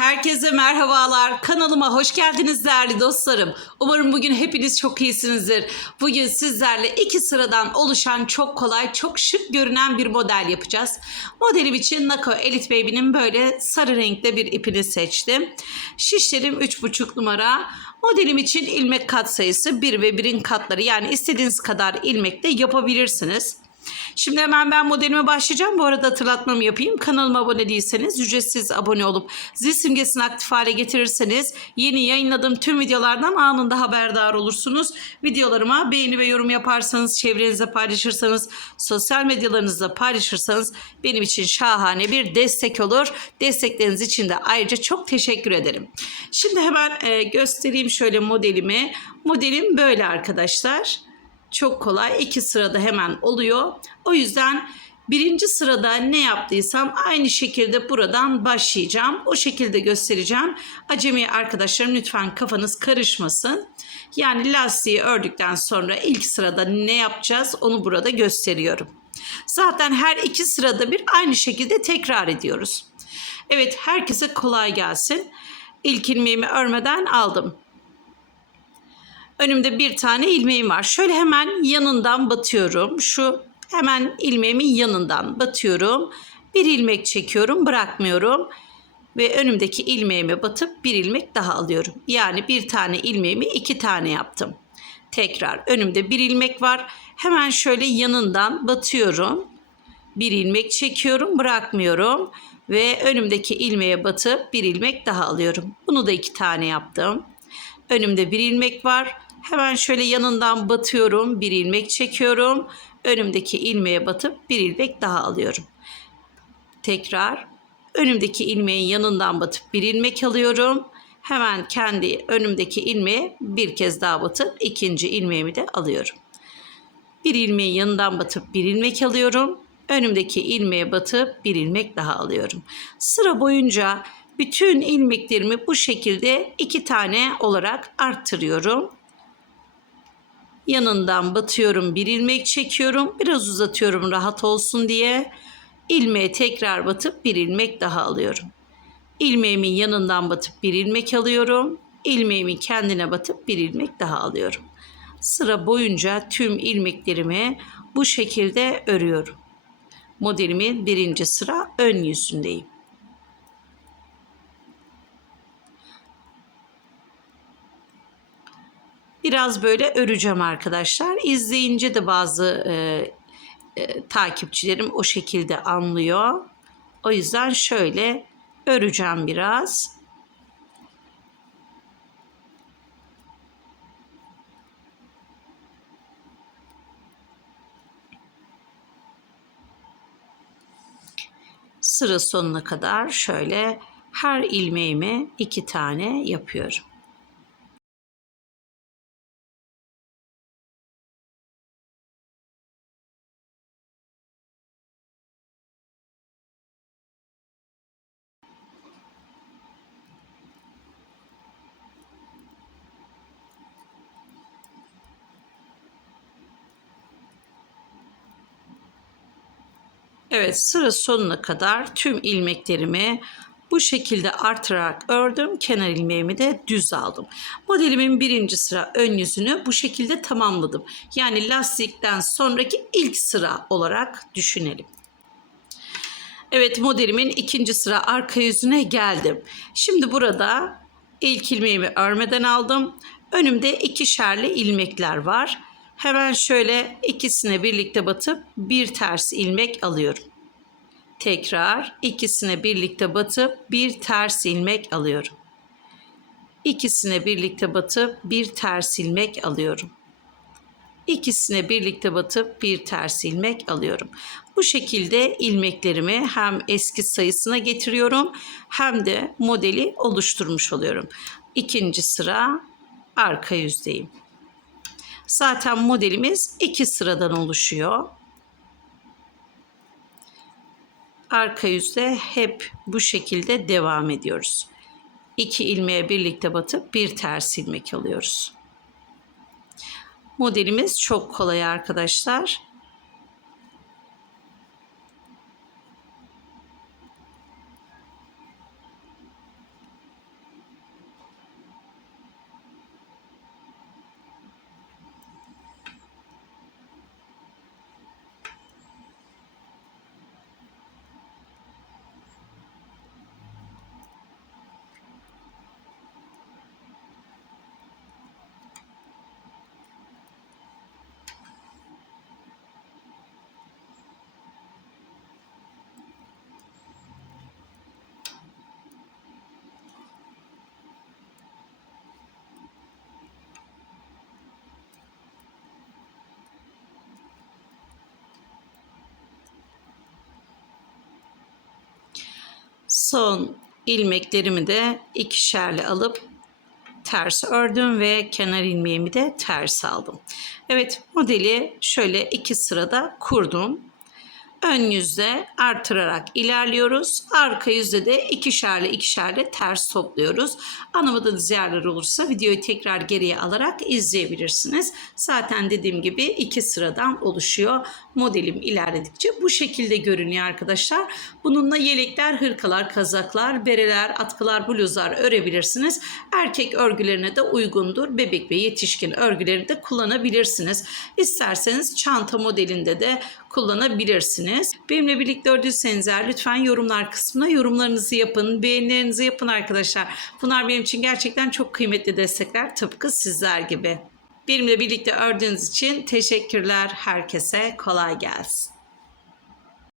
Herkese merhabalar. Kanalıma hoş geldiniz değerli dostlarım. Umarım bugün hepiniz çok iyisinizdir. Bugün sizlerle iki sıradan oluşan çok kolay, çok şık görünen bir model yapacağız. Modelim için Nako Elite Baby'nin böyle sarı renkte bir ipini seçtim. Şişlerim 3,5 numara. Modelim için ilmek katsayısı 1 ve 1'in katları, yani istediğiniz kadar ilmekle yapabilirsiniz. Şimdi hemen ben modelime başlayacağım. Bu arada hatırlatmamı yapayım. Kanalıma abone değilseniz ücretsiz abone olup zil simgesini aktif hale getirirseniz yeni yayınladığım tüm videolardan anında haberdar olursunuz. Videolarıma beğeni ve yorum yaparsanız, çevrenizde paylaşırsanız, sosyal medyalarınızda paylaşırsanız benim için şahane bir destek olur. Destekleriniz için de ayrıca çok teşekkür ederim. Şimdi hemen göstereyim şöyle modelimi. Modelim böyle arkadaşlar. Çok kolay, iki sırada hemen oluyor. O yüzden birinci sırada ne yaptıysam aynı şekilde buradan başlayacağım. O şekilde göstereceğim. Acemi arkadaşlarım lütfen kafanız karışmasın. Yani lastiği ördükten sonra ilk sırada ne yapacağız onu burada gösteriyorum. Zaten her iki sırada bir aynı şekilde tekrar ediyoruz. Evet, herkese kolay gelsin. İlk ilmeğimi örmeden aldım. Önümde bir tane ilmeğim var. Şöyle hemen yanından batıyorum. Şu hemen ilmeğimin yanından batıyorum. Bir ilmek çekiyorum, bırakmıyorum. Ve önümdeki ilmeğime batıp bir ilmek daha alıyorum. Yani bir tane ilmeğimi iki tane yaptım. Tekrar önümde bir ilmek var. Hemen şöyle yanından batıyorum. Bir ilmek çekiyorum, bırakmıyorum. Ve önümdeki ilmeğe batıp bir ilmek daha alıyorum. Bunu da iki tane yaptım. Önümde bir ilmek var. Hemen şöyle yanından batıyorum. Bir ilmek çekiyorum. Önümdeki ilmeğe batıp bir ilmek daha alıyorum. Tekrar önümdeki ilmeğin yanından batıp bir ilmek alıyorum. Hemen kendi önümdeki ilmeğe bir kez daha batıp ikinci ilmeğimi de alıyorum. Bir ilmeğin yanından batıp bir ilmek alıyorum. Önümdeki ilmeğe batıp bir ilmek daha alıyorum. Sıra boyunca bütün ilmeklerimi bu şekilde iki tane olarak arttırıyorum. Yanından batıyorum, bir ilmek çekiyorum. Biraz uzatıyorum rahat olsun diye. İlmeğe tekrar batıp bir ilmek daha alıyorum. İlmeğimin yanından batıp bir ilmek alıyorum. İlmeğimin kendine batıp bir ilmek daha alıyorum. Sıra boyunca tüm ilmeklerimi bu şekilde örüyorum. Modelimin birinci sıra ön yüzündeyim. Biraz böyle öreceğim arkadaşlar. İzleyince de bazı takipçilerim o şekilde anlıyor. O yüzden şöyle öreceğim biraz. Sıra sonuna kadar şöyle her ilmeğimi iki tane yapıyorum. Evet, sıra sonuna kadar tüm ilmeklerimi bu şekilde artırarak ördüm. Kenar ilmeğimi de düz aldım. Modelimin birinci sıra ön yüzünü bu şekilde tamamladım. Yani lastikten sonraki ilk sıra olarak düşünelim. Evet, modelimin ikinci sıra arka yüzüne geldim. Şimdi burada ilk ilmeğimi örmeden aldım. Önümde ikişerli ilmekler var. Hemen şöyle ikisine birlikte batıp bir ters ilmek alıyorum. Tekrar ikisine birlikte batıp bir ters ilmek alıyorum. İkisine birlikte batıp bir ters ilmek alıyorum. İkisine birlikte batıp bir ters ilmek alıyorum. Bu şekilde ilmeklerimi hem eski sayısına getiriyorum hem de modeli oluşturmuş oluyorum. İkinci sıra arka yüzdeyim. Zaten modelimiz iki sıradan oluşuyor. Arka yüzde hep bu şekilde devam ediyoruz. İki ilmeğe birlikte batıp bir ters ilmek alıyoruz. Modelimiz çok kolay arkadaşlar. Son ilmeklerimi de ikişerli alıp ters ördüm ve kenar ilmeğimi de ters aldım. Evet, modeli şöyle 2 sırada kurdum. Ön yüzde artırarak ilerliyoruz. Arka yüzde de ikişerli ters topluyoruz. Anlamadığınız yerler olursa videoyu tekrar geriye alarak izleyebilirsiniz. Zaten dediğim gibi 2 sıradan oluşuyor. Modelim ilerledikçe bu şekilde görünüyor arkadaşlar. Bununla yelekler, hırkalar, kazaklar, bereler, atkılar, bluzlar örebilirsiniz. Erkek örgülerine de uygundur. Bebek ve yetişkin örgüleri de kullanabilirsiniz. İsterseniz çanta modelinde de kullanabilirsiniz. Benimle birlikte ördüyseniz eğer lütfen yorumlar kısmına yorumlarınızı yapın, beğenilerinizi yapın arkadaşlar. Bunlar benim için gerçekten çok kıymetli destekler, tıpkı sizler gibi. Benimle birlikte ördüğünüz için teşekkürler. Herkese kolay gelsin.